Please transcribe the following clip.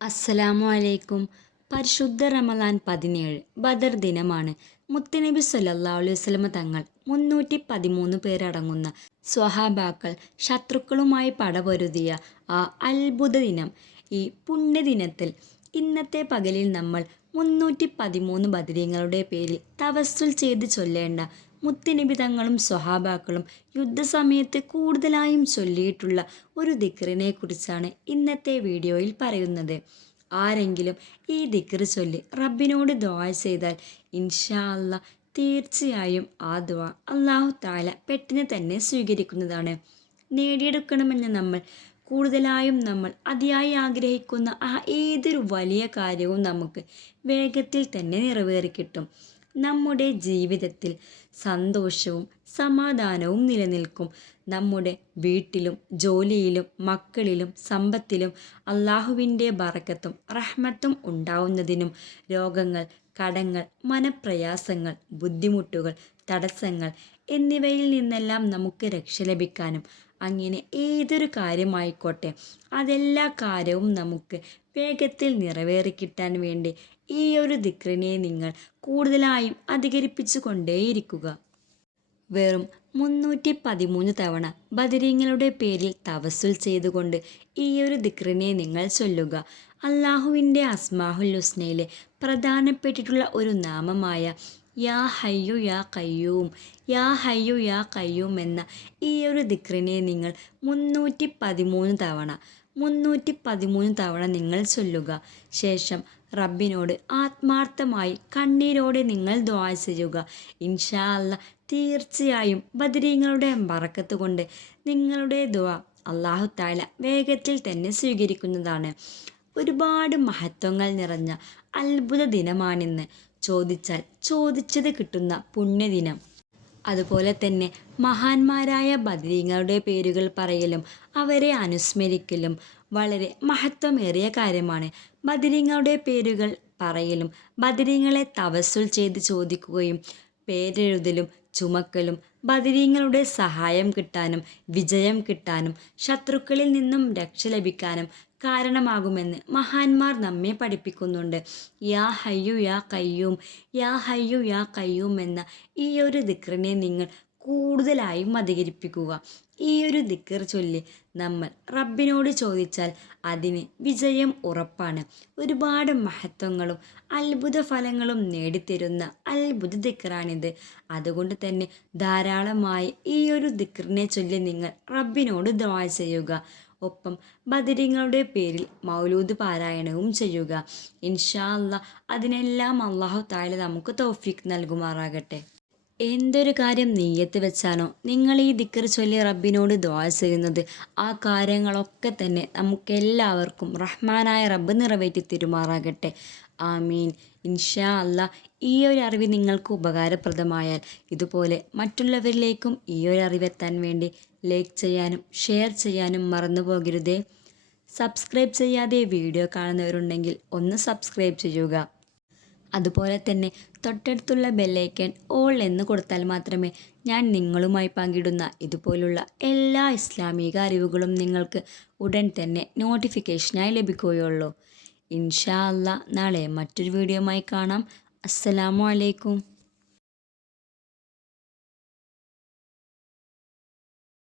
അസ്സലാമു അലൈക്കും പരിശുദ്ധ റമദാൻ പതിനേഴ് ബദർ ദിനമാണ്. മുത്തനബി സല്ലല്ലാഹു അലൈഹി വസല്ലമ തങ്ങൾ മുന്നൂറ്റി പതിമൂന്ന് പേരടങ്ങുന്ന സ്വഹാബാക്കൾ ശത്രുക്കളുമായി പടപൊരുതിയ ആ അത്ഭുത ദിനം. ഈ പുണ്യദിനത്തിൽ ഇന്നത്തെ പകലിൽ നമ്മൾ മുന്നൂറ്റി പതിമൂന്ന് ബദരീങ്ങളുടെ പേരിൽ തവസ്സുൽ ചെയ്ത് ചൊല്ലേണ്ട മുത്തുനബി തങ്ങളും സ്വഹാബാക്കളും യുദ്ധസമയത്ത് കൂടുതലായും ചൊല്ലിയിട്ടുള്ള ഒരു ദിക്റിനെ കുറിച്ചാണ് ഇന്നത്തെ വീഡിയോയിൽ പറയുന്നത്. ആരെങ്കിലും ഈ ദിക്ർ ചൊല്ലി റബ്ബിനോട് ദ്വാ ചെയ്താൽ ഇൻഷാ അല്ലാ തീർച്ചയായും ആ ദുആ അള്ളാഹു താല പെട്ടെന്ന് തന്നെ സ്വീകരിക്കുന്നതാണ്. നേടിയെടുക്കണമെന്ന് നമ്മൾ കൂടുതലായും നമ്മൾ അതിയായി ആഗ്രഹിക്കുന്ന ആ ഏതൊരു വലിയ കാര്യവും നമുക്ക് വേഗത്തിൽ തന്നെ നിറവേറി കിട്ടും. നമ്മുടെ ജീവിതത്തിൽ സന്തോഷവും സമാധാനവും നിലനിൽക്കും. നമ്മുടെ വീട്ടിലും ജോലിയിലും മക്കളിലും സമ്പത്തിലും അള്ളാഹുവിന്റെ ബറക്കത്തും റഹ്മത്തും ഉണ്ടാവുന്നതിനും രോഗങ്ങൾ കടങ്ങൾ മനപ്രയാസങ്ങൾ ബുദ്ധിമുട്ടുകൾ തടസ്സങ്ങൾ എന്നിവയിൽ നിന്നെല്ലാം നമുക്ക് രക്ഷ ലഭിക്കാനും അങ്ങനെ ഏതൊരു കാര്യമായിക്കോട്ടെ അതെല്ലാ കാര്യവും നമുക്ക് വേഗത്തിൽ നിറവേറിക്കിട്ടാൻ വേണ്ടി ഈ ഒരു ദിക്റിനെ നിങ്ങൾ കൂടുതലായും അധികരിപ്പിച്ചു കൊണ്ടേയിരിക്കുക വെറും മുന്നൂറ്റി പതിമൂന്ന് തവണ ബദരീങ്ങളുടെ പേരിൽ തവസുൽ ചെയ്തുകൊണ്ട് ഈ ഒരു ദിക്റിനെ നിങ്ങൾ ചൊല്ലുക. അള്ളാഹുവിന്റെ അസ്മാഹുൽ ഹുസ്നയിലെ പ്രധാനപ്പെട്ടിട്ടുള്ള ഒരു നാമമായ യാ ഹയ്യു യാ കയ്യൂം യാ ഹയ്യു യാ കയ്യൂം എന്ന ഈ ഒരു ദിക്റിനെ നിങ്ങൾ മുന്നൂറ്റി പതിമൂന്ന് തവണ മുന്നൂറ്റി പതിമൂന്ന് തവണ നിങ്ങൾ ചൊല്ലുക. ശേഷം റബ്ബിനോട് ആത്മാർത്ഥമായി കണ്ണീരോടെ നിങ്ങൾ ദ്വാ ചെയ്യുക. ഇൻഷാ അല്ല തീർച്ചയായും ബദരീങ്ങളുടെ വറക്കത്ത് കൊണ്ട് നിങ്ങളുടെ ദ്വാ അള്ളാഹു താല വേഗത്തിൽ തന്നെ സ്വീകരിക്കുന്നതാണ്. ഒരുപാട് മഹത്വങ്ങൾ നിറഞ്ഞ അത്ഭുത ദിനമാണിന്ന്. ചോദിച്ചാൽ ചോദിച്ചത് കിട്ടുന്ന പുണ്യദിനം. അതുപോലെ തന്നെ മഹാന്മാരായ ബദരീങ്ങളുടെ പേരുകൾ പറയലും അവരെ അനുസ്മരിക്കലും വളരെ മഹത്വമേറിയ കാര്യമാണ്. ബദരീങ്ങളുടെ പേരുകൾ പറയലും ബദരീങ്ങളെ തവസുൽ ചെയ്ത് ചോദിക്കുകയും പേരെഴുതലും ചുമക്കലും ബദരീങ്ങളുടെ സഹായം കിട്ടാനും വിജയം കിട്ടാനും ശത്രുക്കളിൽ നിന്നും രക്ഷ ലഭിക്കാനും കാരണമാകുമെന്ന് മഹാന്മാർ നമ്മെ പഠിപ്പിക്കുന്നുണ്ട്. യാ ഹയ്യു യാ കയ്യൂം യാ ഹയ്യു യാ കയ്യൂം എന്ന ഈ ഒരു ദിക്റിനെ നിങ്ങൾ കൂടുതലായും അധികരിപ്പിക്കുക ഈ ഒരു ദിക്കർ ചൊല്ലി നമ്മൾ റബ്ബിനോട് ചോദിച്ചാൽ അതിന് വിജയം ഉറപ്പാണ്. ഒരുപാട് മഹത്വങ്ങളും അത്ഭുത ഫലങ്ങളും നേടിത്തരുന്ന അത്ഭുത ദിക്കറാണിത് അതുകൊണ്ട് തന്നെ ധാരാളമായി ഈ ഒരു ദിക്കറിനെ ചൊല്ലി നിങ്ങൾ റബ്ബിനോട് ദ്വാ ചെയ്യുക. ഒപ്പം ബദരിങ്ങളുടെ പേരിൽ മൗലൂദ് പാരായണവും ചെയ്യുക. ഇൻഷാ അല്ല അതിനെല്ലാം അള്ളാഹു താല നമുക്ക് തോഫിക് നൽകുമാറാകട്ടെ. എന്തൊരു കാര്യം നെയ്യത്ത് വെച്ചാണോ നിങ്ങൾ ഈ ദിക്കർ ചൊല്ലി റബ്ബിനോട് ദ്വാ ചെയ്യുന്നത് ആ കാര്യങ്ങളൊക്കെ തന്നെ നമുക്കെല്ലാവർക്കും റഹ്മാനായ റബ്ബ് നിറവേറ്റി തിരുമാറാകട്ടെ. ആമീൻ. ഇൻഷാ അല്ല ഈ ഒരു അറിവ് നിങ്ങൾക്ക് ഉപകാരപ്രദമായാൽ ഇതുപോലെ മറ്റുള്ളവരിലേക്കും ഈ ഒരു അറിവെത്താൻ വേണ്ടി ലൈക്ക് ചെയ്യാനും ഷെയർ ചെയ്യാനും മറന്നു പോകരുതേ. സബ്സ്ക്രൈബ് ചെയ്യാതെ വീഡിയോ കാണുന്നവരുണ്ടെങ്കിൽ ഒന്ന് സബ്സ്ക്രൈബ് ചെയ്യുക. അതുപോലെ തന്നെ തൊട്ടടുത്തുള്ള ബെല്ലൈക്കൻ ഓൾ എന്ന് കൊടുത്താൽ മാത്രമേ ഞാൻ നിങ്ങളുമായി പങ്കിടുന്ന ഇതുപോലുള്ള എല്ലാ ഇസ്ലാമിക അറിവുകളും നിങ്ങൾക്ക് ഉടൻ തന്നെ നോട്ടിഫിക്കേഷനായി ലഭിക്കുകയുള്ളൂ. ഇൻഷാ അല്ല നാളെ മറ്റൊരു വീഡിയോയുമായി കാണാം. അസ്സലാമു അലൈക്കും.